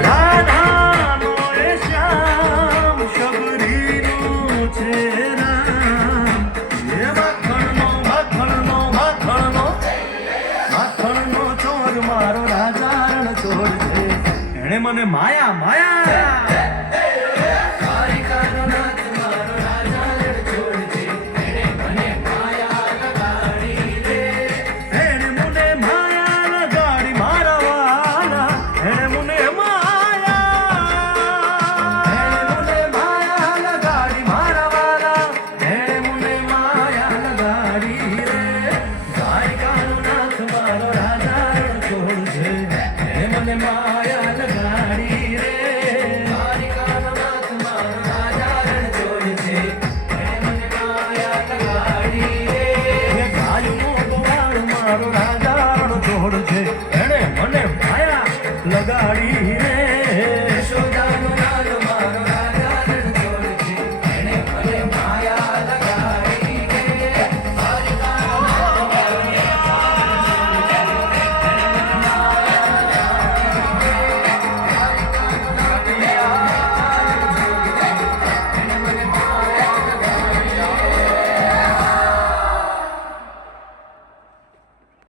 રાધાનો એ શ્યામ શબરીનો છે રામ એ માખણનો ચોર મારો રાજા રણ ચોર છે એણે મને માયા માયા મારો રાજા રણ છોડ છે એને મને માયા લગાડી રે